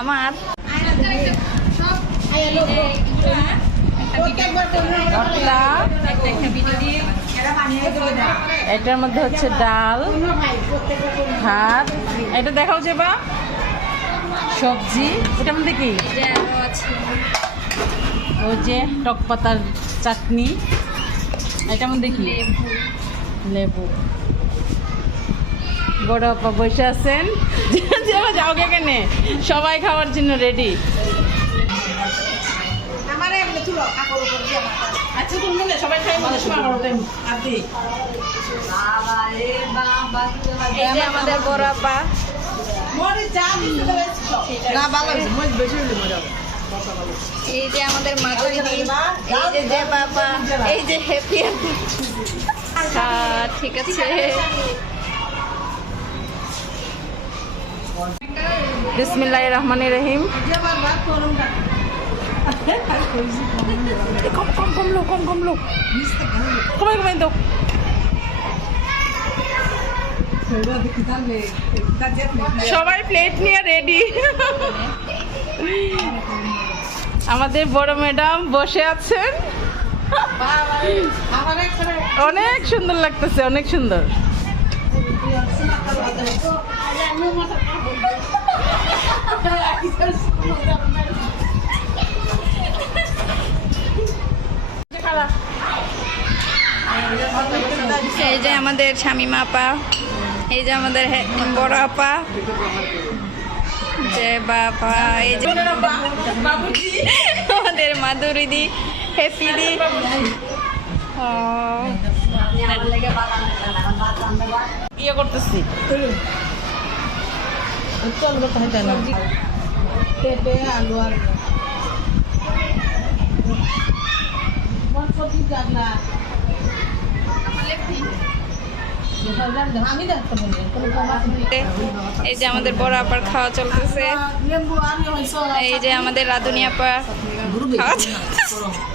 আমার এটার মধ্যে হচ্ছে ডাল, ভাত, এটা দেখাও যে বা সবজি, এটার মধ্যে কি ওই যে টক পাতার চাটনি, এটার মধ্যে কি লেবু। বড় আপা বসে আছেন, যাও কেনে সবাই খাওয়ার জন্য রেডি। আচ্ছা তুমি সবাই খাই আমাদের বড় আপা, এই যে আমাদের মাধুরী, এই যে বাবা, এই যে হ্যাপি। ঠিক আছে, বিসমিল্লাহির রহমানির রহিম। কম লো কমাই দাও। সবাই প্লেট নিয়ে রেডি। আমাদের বড় ম্যাডাম বসে আছেন, অনেক সুন্দর লাগতেছে, অনেক সুন্দর। এই যে আমাদের শামিমা আপা, এই যে আমাদের বড় আপা, যে বাবা, এই যে আমাদের মাধুরী দি, হ্যাপি দি। ইয়ে করতেছি পেঁপে, আলু আর এই যে আমাদের বড় আপার খাওয়া চলতেছে, এই যে আমাদের রাধুনি আপা খাওয়া চলতেছে।